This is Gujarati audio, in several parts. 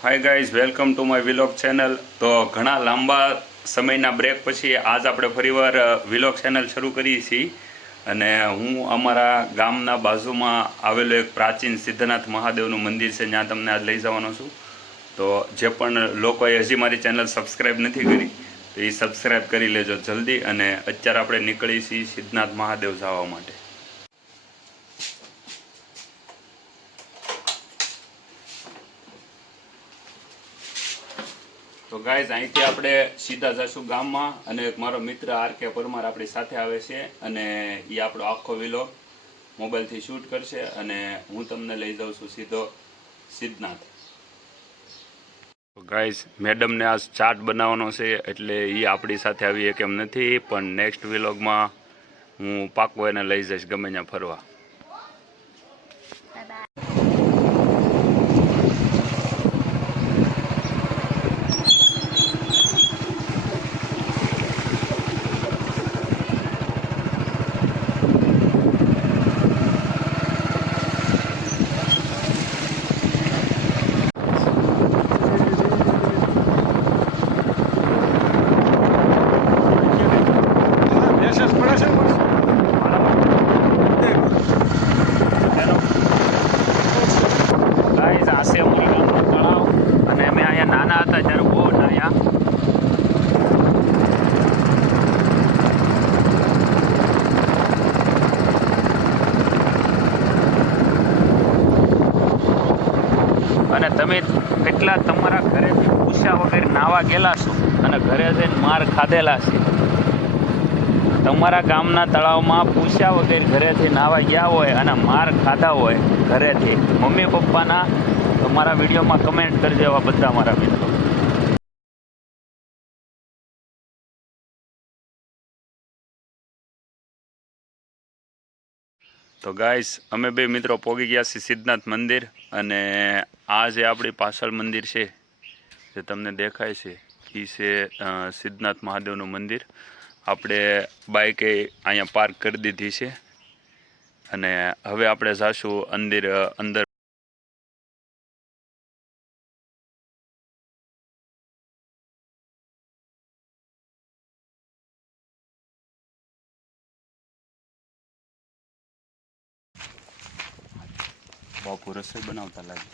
Hi guys welcome to my vlog channel તો ઘણા લાંબા સમયના બ્રેક પછી આજ આપણે ફરીવાર વિલોગ ચેનલ શરૂ કરીએ છીએ અને હું અમારા ગામના બાજુમાં આવેલું એક પ્રાચીન સિદ્ધનાથ મહાદેવનું મંદિર છે, જ્યાં તમને આજ લઈ જવાનો છું. તો જે પણ લોકોએ હજી મારી ચેનલ સબસ્ક્રાઈબ નથી કરી, તો એ સબસ્ક્રાઈબ કરી લેજો જલ્દી. અને અત્યારે આપણે નીકળી છીએ સિદ્ધનાથ મહાદેવ જવા માટે. તો ગાઈઝ અહીંથી આપણે સીધા જશું ગામમાં અને એક મારો મિત્ર આર કે પરમાર આપણી સાથે આવે છે અને એ આપણો આખો વિલો મોબાઈલથી શૂટ કરશે અને હું તમને લઈ જાઉં છું સીધો સિદ્ધનાથ. ગાઈઝ મેડમને આ ચાર્ટ બનાવવાનો છે એટલે એ આપણી સાથે આવી એક એમ નથી, પણ નેક્સ્ટ વિલોગમાં હું પાકો એને લઈ જઈશ ગમે ત્યાં ફરવા. છે અમારી ગામનો તળાવ. અને અમે અહીંયા નાના હતા ત્યારે બહુ નાયા અને તમે કેટલા તમારા ઘરેથી પૂછ્યા વગર નાવા ગયેલા છો? અને ઘરે જઈને માર ખાધેલા છે. તમારા ગામના તળાવમાં પૂછ્યા વગર ઘરેથી નાવા ગયા હોય અને માર ખાધા હોય ઘરેથી. મમ્મી પપ્પાના તમારા વિડીયોમાં કમેન્ટ કરજો એવા બધા મારા મિત્રો. તો ગાઈસ અમે બે મિત્રો પોગી ગયા છીએ સિદ્ધનાથ મંદિર અને આ જે આપણી પાછળ મંદિર છે, જે તમને દેખાય છે એ છે સિદ્ધનાથ મહાદેવનું મંદિર. આપણે બાઈકે અહીંયા પાર્ક કરી દીધી છે. અને હવે આપણે જાશું અંદર અંદર બાપુ રસોઈ બનાવતા લાગે.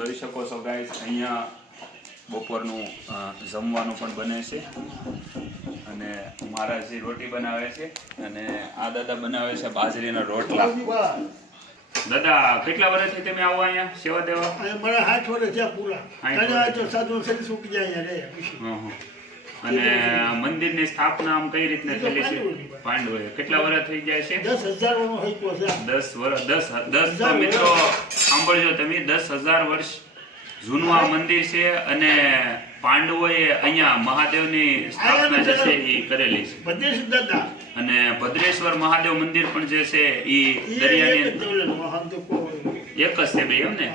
જોઈ શકો છો ગાઈઝ અહીંયા બપોરનું જમવાનું પણ બને છે. અને મહારાજજી રોટી બનાવે છે અને આ દાદા બનાવે છે બાજરીના રોટલા. દાદા કેટલા વર્ષથી તમે આવો અહીંયા સેવા દેવા? મારા હાથ વર્ષ પૂરા. સાધુ સરી છૂટી જાય અહીંયા. અને મંદિરની સ્થાપના આમ કઈ રીતના થયેલી છે. પાંડવોએ કેટલા વર્ષ થઈ જાય છે? દસ વર્ષ દસ દસ તો મિત્રો સાંભળજો તમે દસ હજાર વર્ષ જૂનું આ મંદિર છે અને પાંડવોએ અહીંયા મહાદેવની સ્થાપના જે છે એ કરેલી છે. અને ભદ્રેશ્વર મહાદેવ મંદિર પણ જે છે એ દરિયાની. એક જ છે ભાઈ એમ ને.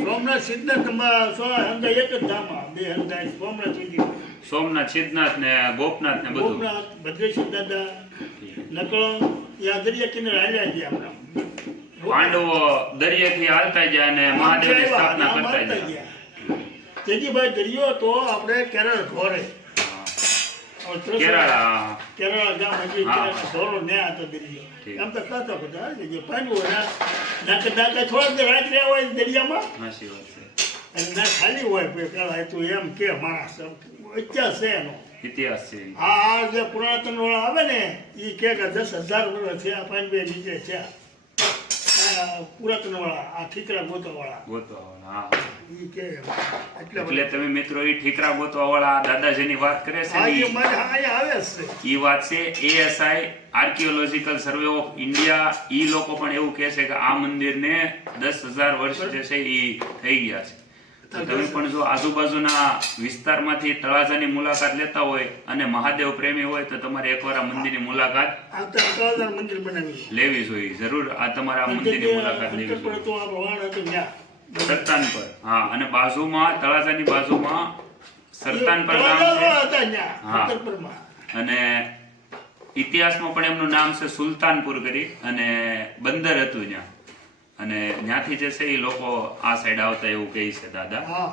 સોમનાથ સિદ્ધનાથમાં સો હંધા એક જ ધામ આ. બે હંધા સોમનાથ સુધી સોમનાથ સિદ્ધનાથ ને ગોપનાથ ને બધું સોમનાથ ભદ્રેશ્વર દાદા નકળો એ આ દરિયા કિનારે હાલ્યા ગયા આપણા પાંડવો દરિયાથી હાલતા ગયા અને મહાદેવની સ્થાપના કરતા ગયા. તેજીભાઈ દરિયો તો આપણે કેરળ ઢોરે કેરાળા કેરળ ગામ હજી દરિયો. એમ તો કહેતા બધા જે પાણી હોય નાકે નાકે થોડાક રાત રહ્યા હોય દરિયામાં. હાચી વાત છે. અને ના ખાલી હોય પેલા તું એમ કે માણસ ઇતિહાસ છે એનો. ઇતિહાસ છે. આ જે પુરાતન વાળા આવે ને એ કે કે દસ હજાર વર્ષ થયા પાંચ બે નીચે થયા. આ પુરાતન વાળા આ ઠીકરા ગોતો વાળા ગોતવા હા કે એટલે તમે મિત્રો એ ઠીકરા ગોતવા વાળા દાદાજીની વાત કરે છે ને ઈ- આવે છે. ઈ વાત છે ASI archaeological survey of India ઈ લોકો પણ એવું કહે છે કે આ મંદિરને દસ હજાર વર્ષ જે છે એ થઈ ગયા છે. તમે પણ જો આજુબાજુના વિસ્તારમાંથી તળાજાની મુલાકાત લેતા હોય અને મહાદેવ પ્રેમી હોય તો તમારે એકવાર આ મંદિરની મુલાકાત લેવી જોઈએ. જરૂર આ તમારા મંદિરની મુલાકાત લેવી જોઈએ. સરતાન પર. હા અને બાજુમાં તળાજાની બાજુમાં સરતાન પર ગામ છે. હા. અને ઇતિહાસમાં પણ એમનું નામ છે સુલતાનપુર કરી અને બંદર હતું ત્યાં. અને ત્યાંથી જે છે એ લોકો આ સાઈડ આવતા એવું કહે છે દાદા. હા.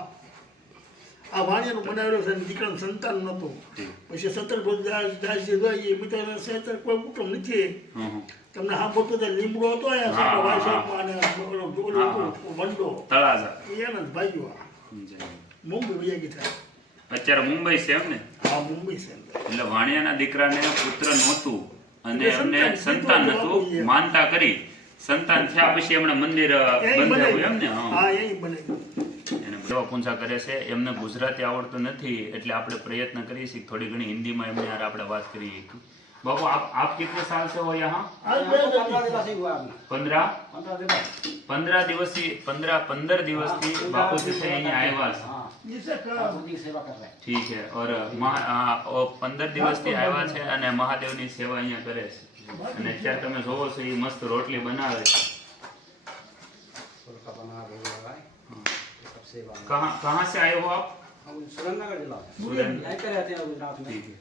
આ વાણિયાનું બનાવેલું છે દીકરાનું સંતાન નહોતું. પછી સત્તર દાસજી જોઈએ મિત્ર સતર કોઈ કુટુંબ નથી. તમને હા બોલતો તો લીમડો હતો અને વંડો. તળાજા. એના જ ભાગ્યો. મુંબઈ વયા ગયા અત્યારે મુંબઈ છે એમ ને? હા મુંબઈ છે એટલે વાણિયાના દીકરાને પુત્ર નહોતું અને એમને સંતાન નહોતું. માનતા કરી. સંતાન થયા પછી એમણે મંદિર બંધાવ્યું એમ કરે છે. એમને ગુજરાતી આવડતું નથી એટલે આપણે પ્રયત્ન કરીએ છીએ થોડી ઘણી હિન્દીમાં એમની હારે આપણે વાત કરીએ. બાબુ આપ આપ કેટલે સાલ સે હો યહાં પંદ્રહ પંદ્રહ દિવસ. થી પંદર પંદર દિવસથી બાપુજી સે અહીંયા આવ્યા છે. ઠીક છે. ઓર પંદર દિવસથી આવ્યા છે અને મહાદેવની સેવા અહીંયા કરે છે. અને અત્યારે તમે જોવો છો એ મસ્ત રોટલી બનાવે છે फूल का बना भोग लगाए ये सब सेवा में। कहाँ कहाँ से आए हो आप हम सुरेंद्रनगर जिला से। सुरेंद्र यहीं पे रहते हैं गुजरात में ठीक है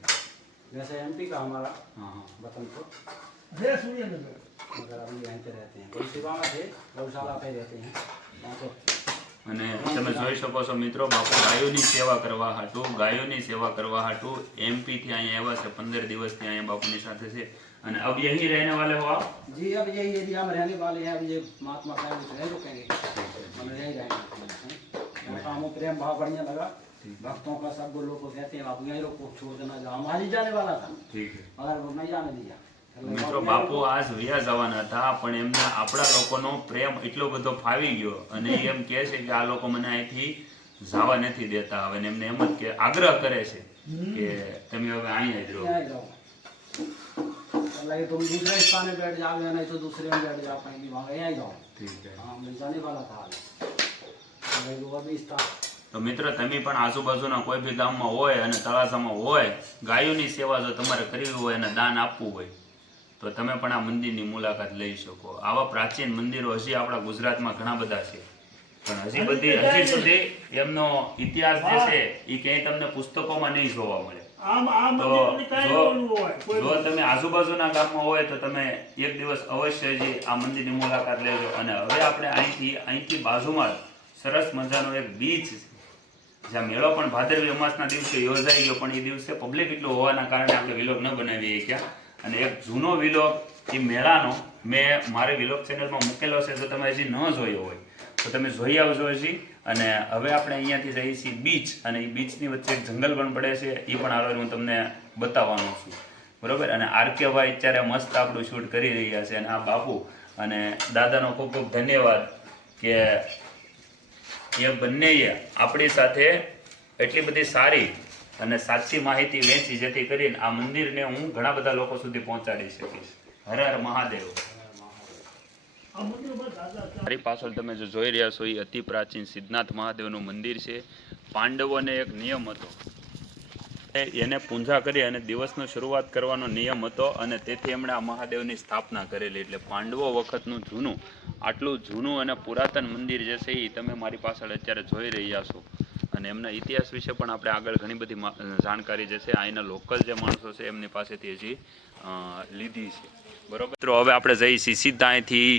जैसे एमपी का हमारा हाँ हाँ वतन को રે સુરેન્દ્રનગર मगर अभी यहीं पे रहते हैं गौ सेवा में थे गौशाला पे रहते हैं वहाँ तो અને તમે જોઈ શકો છો મિત્રો બાપુ ગાયોની સેવા કરવા હાટું ગાયોની સેવા કરવા હાટું એમપી થી અહીંયા આવ્યા છે પંદર દિવસથી અહીંયા બાપુની સાથે છે અને અબ યહી રહેને વાલે હો આપ जी अब यही एरिया में रहने वाले हैं अब ये महात्मा साहब तो नहीं रुकेंगे हम यहीं रहेंगे यहाँ का हमें प्रेम भाव बढ़िया लगा भक्तों का सब लोग को कहते हैं आप यहीं रुको छोड़ देना जाओ हमारी जाने वाला था ઠીક છે मगर वो नहीं जाने दिया મિત્રો બાપુ આજ વયા જવાના હતા પણ એમને આપણા લોકોનો પ્રેમ એટલો બધો ફાવી ગયો અને એ એમ કહે છે કે આ લોકો મને અહીંથી જવા નથી દેતા હવે ને એમને એમ જ કે આગ્રહ કરે છે કે તમે હવે અહીંયા જ રહો यहाँ ही रहो लगे तुम दूसरे स्थान में बैठ जाओ या नहीं तो दूसरे में बैठ जाओ कहीं भी वहाँ यहाँ ही जाओ ઠીક છે हाँ मैं जाने वाला था अभी वो अभी स्थान તો મિત્રો તમે પણ આજુબાજુના કોઈ બી ગામમાં હોય અને તળાજામાં હોય ગાયોની સેવા જો તમારે કરવી હોય અને દાન આપવું હોય તો તમે પણ આ મંદિરની મુલાકાત લઈ શકો. આવા પ્રાચીન મંદિરો હજી આપણા ગુજરાતમાં ઘણા બધા છે. પણ હજી બધી હજી સુધી એમનો ઇતિહાસ જે છે એ ક્યાંય તમને પુસ્તકોમાં નહીં જોવા મળે. જો તમે આજુબાજુના ગામમાં હોય તો તમે એક દિવસ અવશ્ય જે આ મંદિરની મુલાકાત લેજો. અને હવે આપણે અહીંથી અહીંથી બાજુમાં સરસ મજાનો એક બીચ છે. જ્યાં મેળો પણ ભાદરવી અમાસના દિવસે યોજાઈ ગયો પણ એ દિવસે પબ્લિક એટલું હોવાના કારણે આપણે વિલોક ન બનાવીએ ક્યાં. અને એક જૂનો વિલોગ એ મેળાનો મેં મારી વિલોગ ચેનલમાં મૂકેલો છે, જો તમે હજી ન જોયો હોય, તો તમે જોઈ આવજો હજી. અને હવે આપણે અહીંયાથી જઈએ છીએ બીચ અને એ બીચની વચ્ચે એક જંગલ પણ પડે છે એ પણ આગળ હું તમને બતાવવાનો છું. બરોબર? અને આરકે ભાઈ અત્યારે મસ્ત આપણું શૂટ કરી રહ્યા છે, અને આ બાપુ, અને દાદાનો ખૂબ ખૂબ ધન્યવાદ કે એ બંનેએ આપણી સાથે એટલી બધી સારી અને સાચી માહિતી વેચી જેથી કરીને આ મંદિરને હું ઘણા બધા લોકો સુધી પહોંચાડી શકીશ. હર હર મહાદેવ. મારી પાછળ તમે જો જોઈ રહ્યા છો એ અતિ પ્રાચીન સિદ્ધનાથ મહાદેવનું મંદિર છે. પાંડવોને એક નિયમ હતો. એને પૂજા કરી અને દિવસનો શરૂઆત કરવાનો નિયમ હતો અને તેથી એમણે આ મહાદેવની સ્થાપના કરેલી. એટલે પાંડવો વખતનું જૂનું, આટલું જૂનું અને પુરાતન મંદિર જે છે એ તમે મારી પાછળ અત્યારે જોઈ રહ્યા છો. અને એમના ઇતિહાસ વિશે પણ આપણે આગળ ઘણી બધી જાણકારી જે છે અહીંના લોકલ જે માણસો છે, એમની પાસેથી હજી લીધી છે. બરોબર? મિત્રો, હવે આપણે જઈએ છીએ સીધા અહીંથી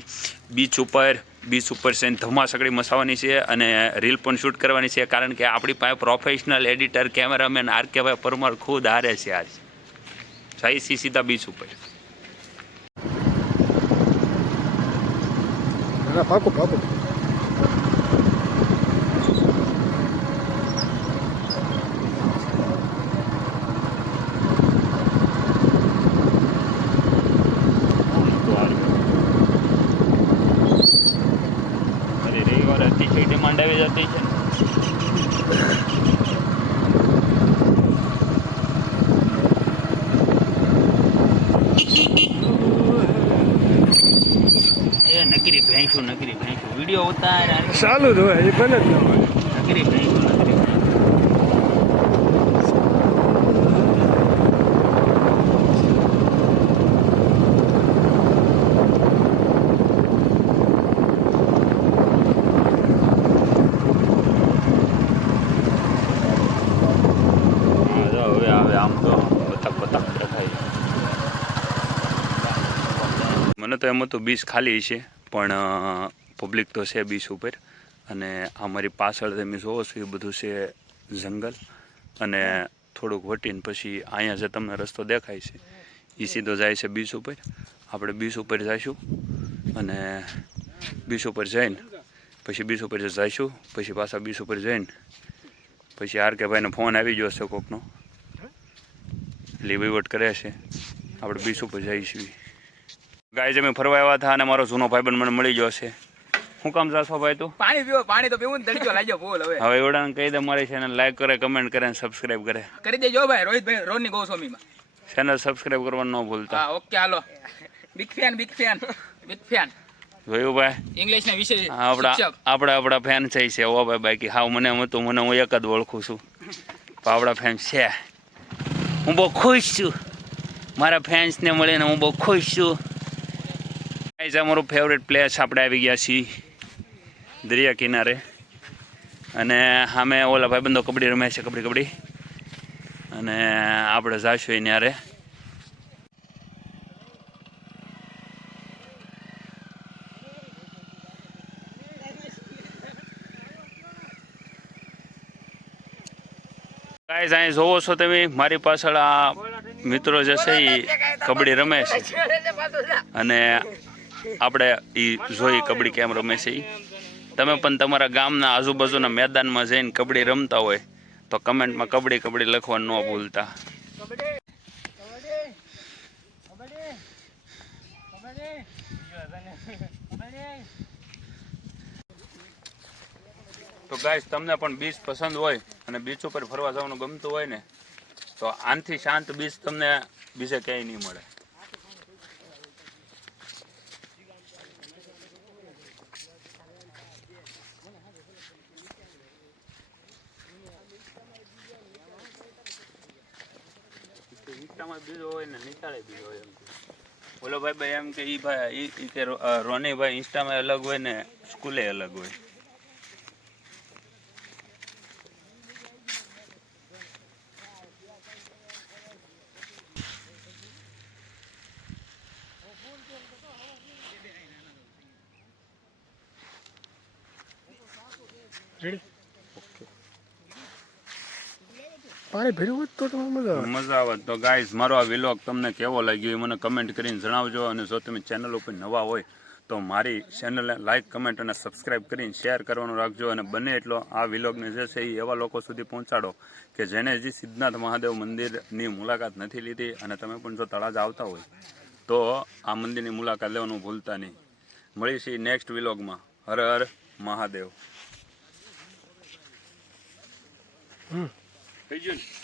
બીચ ઉપર. બીચ ઉપર છે ધમાસકડી મસાવાની છે અને રીલ પણ શૂટ કરવાની છે, કારણ કે આપણી પાસે professional editor cameraman R K ભાઈ પરમાર ખુદ હારે છે આજ. જઈએ છીએ સીધા બીચ ઉપર. પાકું પાકું. અતિશય ડિમાન્ડ આવી જતી છે. નકરી ભેંસું નકરી ભેંસું. વીડિયો ઉતાર ચાલુ જ હોય એ બને જ ન હોય. નકરી ભેંસું. હા, જો હવે આવે આમ તો બતક બતક દેખાય મને તો એમ હતું, બીચ ખાલી છે પણ પબ્લિક તો છે બીચ ઉપર. અને આ મારી પાછળ તમે જોવો છો એ બધું છે જંગલ. અને થોડુંક વટીને પછી અહીંયા જે તમને રસ્તો દેખાય છે, એ સીધો જાય છે બીચ ઉપર. આપણે બીચ ઉપર જઈશું અને બીચ ઉપર જઈને, પછી બીચ ઉપર જઈશું, પછી પાછા બીચ ઉપર જઈને, પછી આર કે ભાઈનો ફોન આવી ગયો છે કોકનો. એટલે વહીવટ કરે છે. આપણે બીચ ઉપર જઈશું. ગાય જમી ફરવા આવ્યા હતા અને મારો જૂનો ભાઈબંધ મને મળી ગયો છે. શું કામ જાશો ભાઈ તું? પાણી પીવો પાણી તો પીવું ને તડક્યો લાગ્યો બોલ હવે. હવે એવડાને કહી દે મારી ચેનલ લાઈક કરે કમેન્ટ કરે અને સબસ્ક્રાઈબ કરે. કરી દેજો ભાઈ રોહિતભાઈ રોની ગોસ્વામીમાં. ચેનલ સબસ્ક્રાઈબ કરવાનું ન ભૂલતા. હા okay hello. Big fan big fan big fan જોયું ભાઈ? ઇંગ્લિશ ના વિષય આપણા આપણા આપણા ફેન છે છે ઓ ભાઈ બાકી. હા મને એમ હતું મને હું એક જ ઓળખું છું. પણ આપણા ફેન છે. હું બહુ ખુશ છું. મારા ફેન્સને મળીને હું બહુ ખુશ છું. ગાઈઝ, અમારું ફેવરેટ પ્લેસ આપણે આવી ગયા છીએ દરિયા કિનારે. અને સામે ઓલા ભાઈબંધો કબડ્ડી રમે છે, કબડ્ડી કબડ્ડી. અને આપણે જાશું એને યારે ગાઈઝ, અહીં જોવો છો તમે, મારી પાછળ આ મિત્રો જે છે એ કબડ્ડી રમે છે. અને આપણે એ જોઈ કબડ્ડી કેમ રમે છે એ તમે પણ તમારા ગામના આજુબાજુના મેદાનમાં જઈને કબડ્ડી રમતા હોય, તો કમેન્ટમાં કબડ્ડી કબડ્ડી લખવાનું ન ભૂલતા. તો ગાઈસ તમને પણ બીચ પસંદ હોય અને બીચ ઉપર ફરવા જવાનું ગમતું હોય ને, તો આનથી શાંત બીચ તમને બીજે ક્યાંય નહીં મળે ઇન્સ્ટામાં બીજો હોય ને નિશાળે બીજો હોય એમ. ઓલો ભાઈ ભાઈ, એમ કે એ ભાઈ, ઈ કે રોની ભાઈ ઇન્સ્ટામાં અલગ હોય ને, સ્કૂલે અલગ હોય. પાણી ભર્યું હોત તો તમને મજા આવે. મજા આવે તો ગાઈઝ મારો આ વિલોગ તમને કેવો લાગ્યો એ મને કમેન્ટ કરીને જણાવજો. અને જો તમે ચેનલ ઉપર નવા હોય તો મારી ચેનલને લાઇક કમેન્ટ અને સબસ્ક્રાઇબ કરીને શેર કરવાનું રાખજો. અને બને એટલો આ વિલોગને જે છે એ એવા લોકો સુધી પહોંચાડો કે જેને હજી સિદ્ધનાથ મહાદેવ મંદિરની મુલાકાત નથી લીધી અને તમે પણ જો તળાજ આવતા હોય તો આ મંદિરની મુલાકાત લેવાનું ભૂલતા નહીં. મળીશું નેક્સ્ટ વિલોગમાં હર હર મહાદેવ. થઈ ગયું?